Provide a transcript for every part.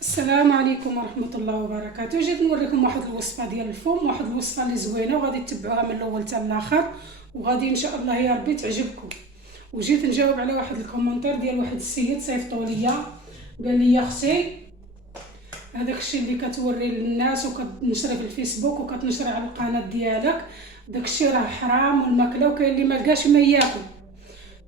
السلام عليكم ورحمة الله وبركاته. جيت نوريكم واحد الوصفة ديال الفوم، واحد الوصفة اللي زوينة وغادي تتبعوها من الاول حتى الاخر، وغادي ان شاء الله يا ربي تعجبكم. وجيت نجاوب على واحد الكومنتير ديال واحد السيد صيفطو ليا، قال لي يا اختي هذاك الشيء اللي كتوري للناس وكتنشري في الفيسبوك وكتنشري على القناة ديالك داك الشيء راه حرام والماكله، وكاين اللي ما لقاش ما ياكل.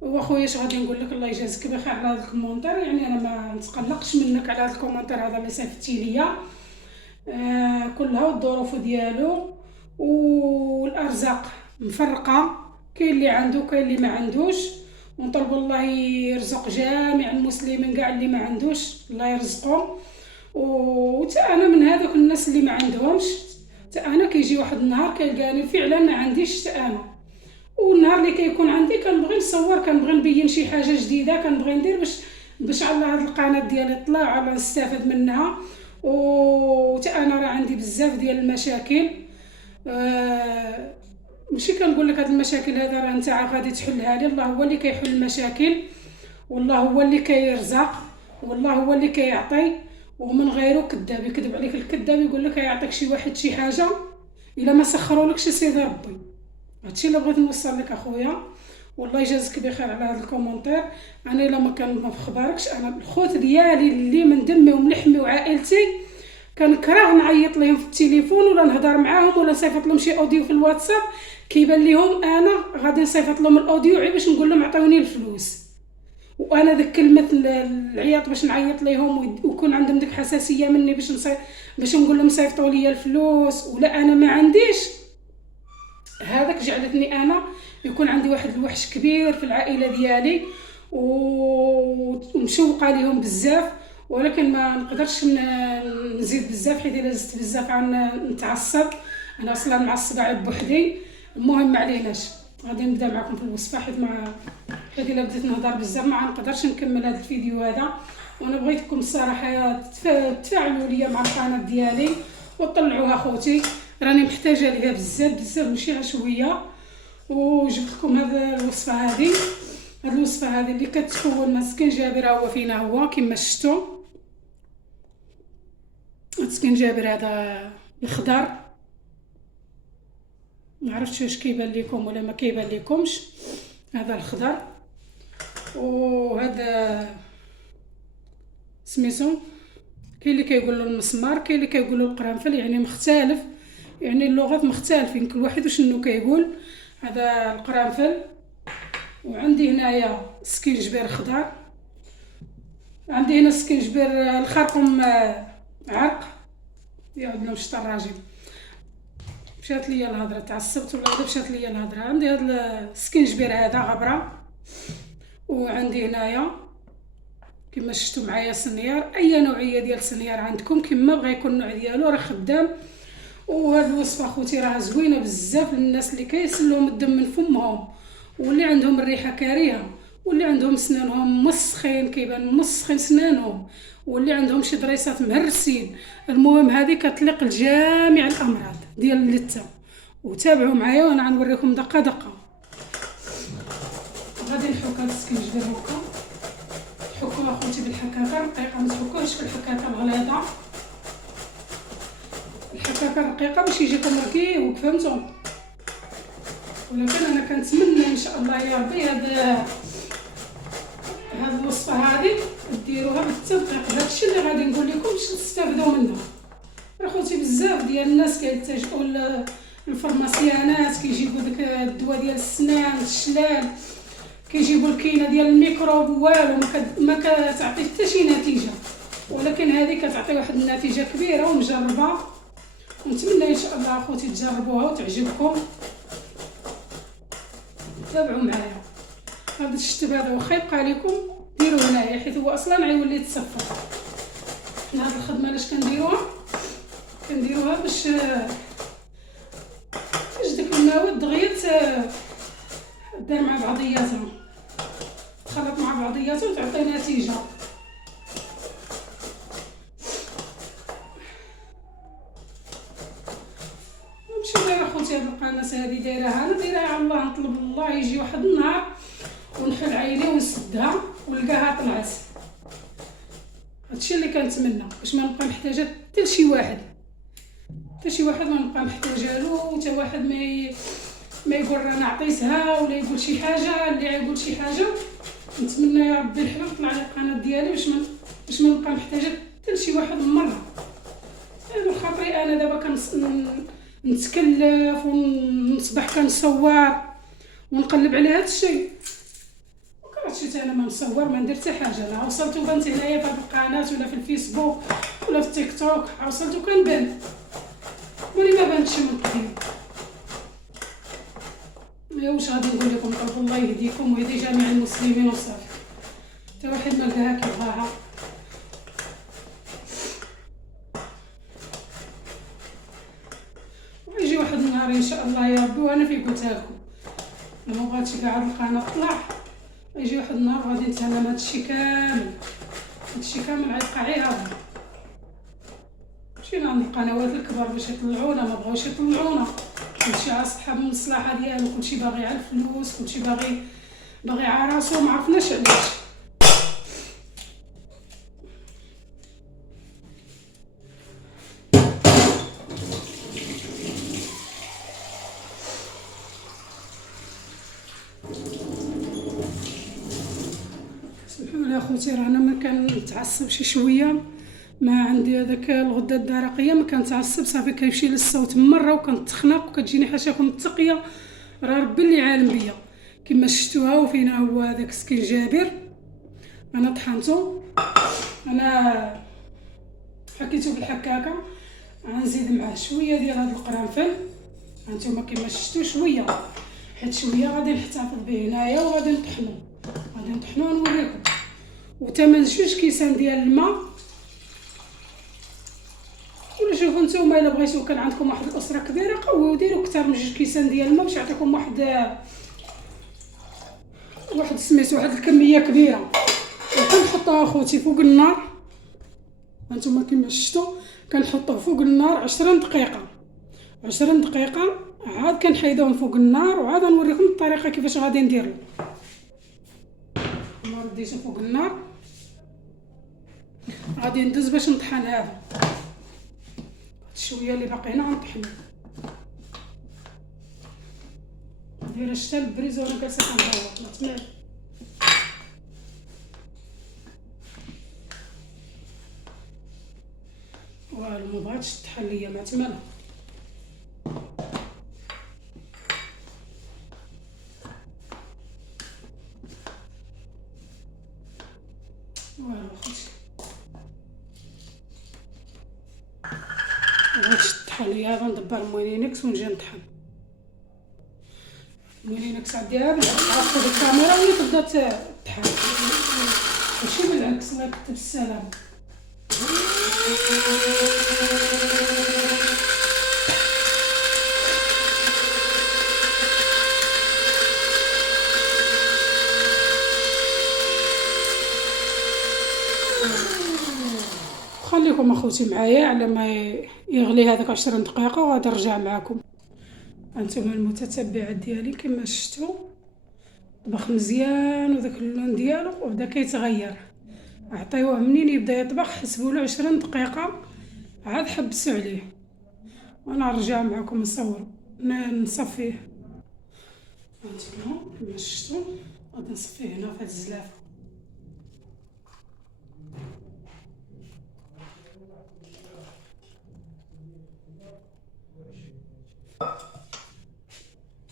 واخويا اش غادي نقول لك، الله يجازيك بخير على هذا الكومونتير. يعني انا ما نتقلقش منك على هذا الكومونتير هذا اللي صيفطتي ليا. كلها والظروف ديالو والارزاق مفرقه، كاين اللي عنده كاين اللي ما عندوش، ونطلب الله يرزق جميع المسلمين كاع اللي ما عندوش الله يرزقهم. وتا انا من هذوك الناس اللي ما عندهمش، تا انا كيجي واحد النهار كيلقاني فعلا ما عنديش تا انا. والنهار اللي كيكون عندي كنبغي نصور، كنبغي نبين شي حاجه جديده، كنبغي ندير باش على هاد القناه ديالي طلع على نستافد منها. وتا انا راه عندي بزاف ديال المشاكل. ماشي كنقول لك هاد المشاكل هذا راه انت غادي تحلها لي، الله هو اللي كيحل المشاكل، والله هو اللي كيرزق، والله هو اللي كيعطي، ومن غيره كذاب يكذب عليك. الكذاب يقول لك يعطيك شي واحد شي حاجه الا ما سخرولكش سيدي ربي. هادشي اللي بغيت نوصل لك اخويا، والله يجازيك بخير على هذا الكومونتير. انا الا ما كان ما خباركش، انا الخوت ديالي اللي من دمي وملحمي وعائلتي كنكره نعيط لهم في التليفون ولا نهضر معاهم ولا نصيفط لهم شي اوديو في الواتساب. كيبان لهم انا غادي نصيفط لهم الاوديو غير باش نقول لهم عطيوني الفلوس، وانا ديك كلمه العياط باش نعيط لهم ويكون عندهم ديك حساسيه مني باش نقول لهم صيفطوا لي الفلوس ولا انا ما عنديش. هذاك جعلتني انا يكون عندي واحد الوحش كبير في العائله ديالي ومشوقه ليهم بزاف، ولكن ما نقدرش نزيد بزاف، حيت الا زدت بزاف نتعصب. انا اصلا معصبه عيب بوحدي. المهم ما عليناش، غادي نبدا معكم في الوصفه، حيت الا بديت نهضر بزاف ما نقدرش نكمل هذا الفيديو هذا. وانا بغيتكم الصراحه تفاعلوا ليا مع القناه ديالي وطلعوها خوتي، راني محتاجه ليها بزاف بزاف ماشي غير شويه. وجبت لكم هذه الوصفه هذه اللي كتكون من سكنجابر. هو فينا هو كما شفتوا السكنجابر هذا الخضر، ما عرفتش واش كيبان لكم ولا ما كيبان لكمش. هذا الخضر، وهذا سميتو كاين اللي كيقول له المسمار، كاين اللي كيقول له القرنفل، يعني مختلف، يعني اللغات مختلفين كل واحد وشنو كيقول. هذا القرنفل. وعندي هنايا سكينجبير خضر، عندي هنا سكينجبير الخرقم عرق. يعود لهم شتا الراجل، مشات ليا الهضره، تعصبت ولا مشات ليا الهضره. عندي هذا السكينجبير هذا غبره، وعندي هنايا كما شفتوا معايا سنيار، اي نوعيه ديال سنيار عندكم كما بغى يكون النوع ديالو راه خدام. وهاد الوصفه اخوتي راه زوينه بزاف للناس اللي كيسلوهم الدم من فمهم، واللي عندهم الريحه كارهه، واللي عندهم سنانهم مسخين كيبان مسخين سنانهم، واللي عندهم شي ضريسات مهرسين. المهم هذه كتليق لجميع الامراض ديال اللثه. وتابعوا معايا وانا غنوريكم دقه دقه. غادي نحك هاد السكنجبير هكا، نحكوه اخوتي بالحكاكه الرقيقه، ما تحكوهش بالحكاكه الغليظه. الحكاكه الرقيقه باش يجيكم رقيق، فهمتوا؟ ولكن انا كنتمنى ان شاء الله يا ربي هاد الوصفه هذه ديروها بالتدقيق. هادشي اللي غادي نقول لكم باش تستافدوا منها. اخوتي بزاف ديال الناس كيلتجئوا للفارماسيانات، كيجيبوا داك الدواء ديال السنان الشلال، كيجيبوا الكينه ديال الميكروب، والو ما كتعطي حتى شي نتيجه. ولكن هذه كتعطي واحد النتيجه كبيره ومجربه، ونتمنى ان شاء الله اخوتي تجربوها وتعجبكم. تابعوا معايا. هذا الشتب هذا واخا يبقى لكم ديروه هنايا، حيت هو اصلا غيولي يتصفى. حنا هاد الخدمه علاش كنديروها باش داك المواد دغيا دار مع بعضياتها، تخلط مع بعضياتها وتعطي نتيجه. ماشي غير اخوتي هاد القناه هذه دايراها انا، دايراها على الله، نطلب الله يجي واحد النهار ونحل عيني ونسدها ونلقاها طلعت. هادشي اللي كنتمنى، باش ما نبقى محتاجه حتى لشي واحد، ما نبقى محتاجه له، حتى واحد ما يقول رانا عطيتها ولا يقول شي حاجه. اللي يقول شي حاجه نتمنى يا ربي الحبيب يطلع على القناه ديالي باش ما نبقى محتاجه حتى لشي واحد مره. انا خاطري انا دابا نتكلف ونصبح كنصور ونقلب على هذا الشيء، وكرهت انا ما نصور ما ندير حتى حاجه. انا وصلت وبنت هنايا في هذه القناه ولا في الفيسبوك ولا في التيك توك، وصلت وكنبان ملي ما بانتش من قديم. واش غادي نقول لكم؟ قلت الله يهديكم ويهدي جميع المسلمين وصافي، حتى واحد ما لقاها كيبغاها. ويجي واحد النهار ان شاء الله يا ربي، وانا في قلتها لكم ما بغاتش كاع القناه تطلع، يجي واحد النهار غادي نتعلم هادشي كامل، غيبقى غير هذا. مشينا عند القنوات الكبار باش يطلعونا، ما بغاوش يطلعونا، كلشي على صحاب المصلحه ديالو، كلشي باغي على الفلوس، كلشي باغي على راسو، ما عرفناش علاش. سمحوا لي اخوتي، رانا ما كنتعصب شي شويه، ما عندي هذاك الغده الدرقيه، ما كنتعصب صافي كيمشي للصوت مره وكنتخنق وكتجيني حاشاكم التقيه، راه ربي اللي عالم بيا. كما شفتوها وفينا هو هذاك سكنجابر، انا طحنته، انا حكيته بالحكاكه، غنزيد معاه شويه ديال هذا القرنفل، هانتوما كما شفتوا شويه، حيت شويه غادي نحتفظ به هنايا وغادي نطحنو ونوريكم. وثمن 2 كيسان ديال الماء، ولا شوفوا نتوما الا بغيتو كان عندكم واحد الاسره كبيره قويو ديروا اكثر من 2 كيسان ديال الماء باش يعطيكم واحد سميتو واحد الكميه كبيره. وكنحطوها اخوتي فوق النار، هانتوما كما شفتوا كنحطوه فوق النار 20 دقيقه، عاد كنحيدوهم فوق النار، وعاد نوريكم الطريقه كيفاش غادي نديرو. ما رديته فوق النار، غادي ندوز باش نطحن هذا شويه اللي باقي هنا، غنطحنو. دايره شتا البريز وانا جالسه كندور ما تماش. والو ما بغاتش تطحن ليا ما تمالها. والو اخوتي بغاتش تطحن ليا، غندبر موينيكس ونجي نطحن. موينيكس عنديها عرفتو بالكاميرا ولا تبدا تطحن، ماشي بالعكس. الله يكتب السلام. خليكم اخوتي معايا على ما يغلي هذاك 20 دقيقه، وغادي نرجع معكم. انتم المتتبعات ديالي كما شفتوا طبخ مزيان وداك اللون ديالو وبدا كيتغير. عطيوه منين يبدا يطبخ، حسبوا له 20 دقيقه، عاد حبسوا عليه وانا نرجع معكم نصور نصفيه. هانتوما كما شفتوا غادي نصفيه هنا في هاد الزلافه.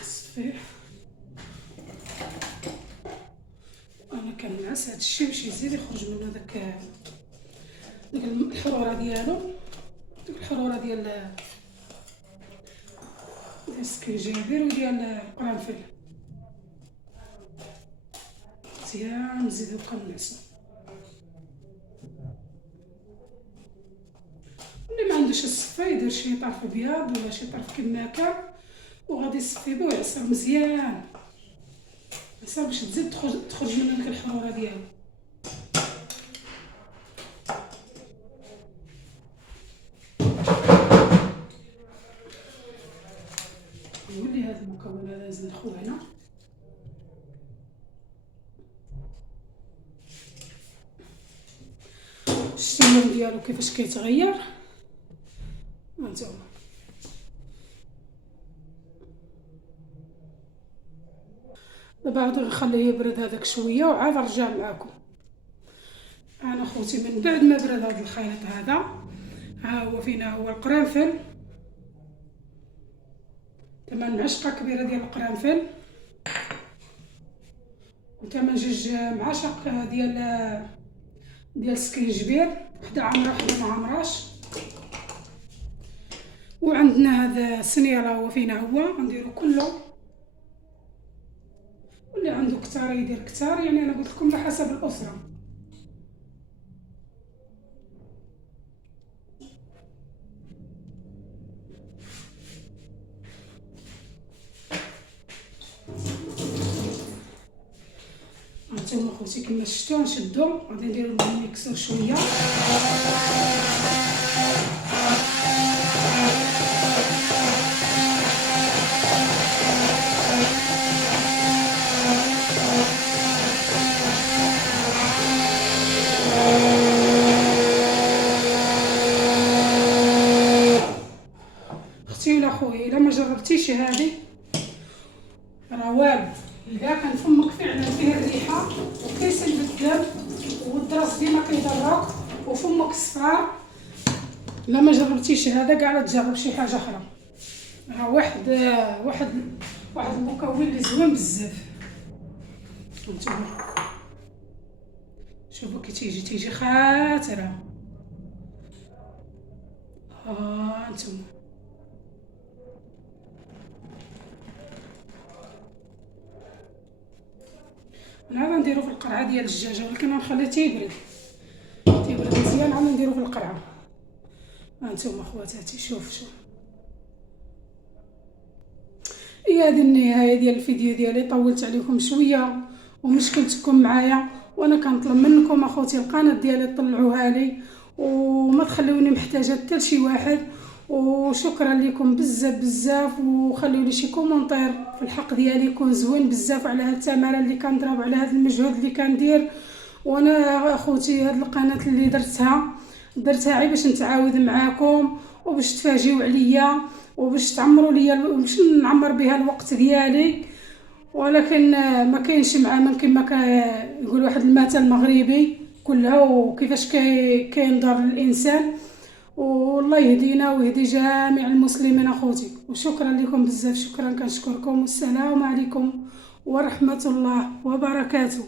نصفيه انا كنعس هاد الشيء باش يزيد يخرج منه داك الحروره ديالو، ديال السكنجابر وديال القرنفل. مزيان نزيدو كنعسو. اللي ما عندوش الصفه يدير شي طرف ابيض ولا شي طرف كماكه وغادي يصفي به ويعصر مزيان، يعصر باش تزيد تخرج منه ديك الحروره ديالو. نولي هاد المكون لازم ندخلو هنا. اللون ديالو كيفاش كيتغير. هانتوما دابا غادي نخليه يبرد هذاك شويه وعاد نرجع معاكم. انا خوتي من بعد ما برد هذا الخليط هذا، ها هو فينا هو القرنفل، 8 معالق كبيره ديال القرنفل، و 8 جوج معاشق ديال سكينجبير، وحده عامره وحده ما عامراش. وعندنا هذا السنيره هو فينا هو غنديرو كله، واللي عنده كتار يدير كتار، يعني انا قلت لكم على حسب الاسره. هانتوما خوتي كما شفتوا نشدو، غادي نديرو الميكسور شويه. اختي ولا خويا الا ما جربتيش هذه راه والو، الا كان فمك فعلا فيه الريحه وكيسل بالدم والدرس ديما كيضرك وفمك صفار، لا ما جربتيش هذا كاع لا تجرب شي حاجه اخرى. راه واحد المكون اللي زوين بزاف. هانتوما شوفوا كي تيجي خاطره. هانتوما انا غنديرو في القرعه ديال الدجاجه، ولكن غنخليه تيبرد مزيان عاد نديرو في القرعه. هانتوما خواتاتي شوف هي هذه النهايه ديال الفيديو ديالي. طولت عليكم شويه ومشكلتكم معايا، وانا كنطلب منكم اخوتي القناه ديالي طلعوها لي وما تخليوني محتاجه حتى لشي واحد. وشكرا لكم بزاف وخليوا لي شي كومونتير في الحق ديالي يكون زوين بزاف على هاد التماره اللي كنضرب، على هاد المجهود اللي كندير. وانا اخوتي هاد القناه اللي درتها غير باش نتعاود معاكم وباش تفاجئوا عليا وباش تعمروا ليا وباش نعمر بها الوقت ديالي. ولكن ما كاينش مع من كما يقول واحد المثل مغربي كلها وكيفاش كينضر الانسان. والله يهدينا ويهدي جميع المسلمين اخوتي. وشكرا لكم بزاف، شكرا كنشكركم، والسلام عليكم ورحمه الله وبركاته.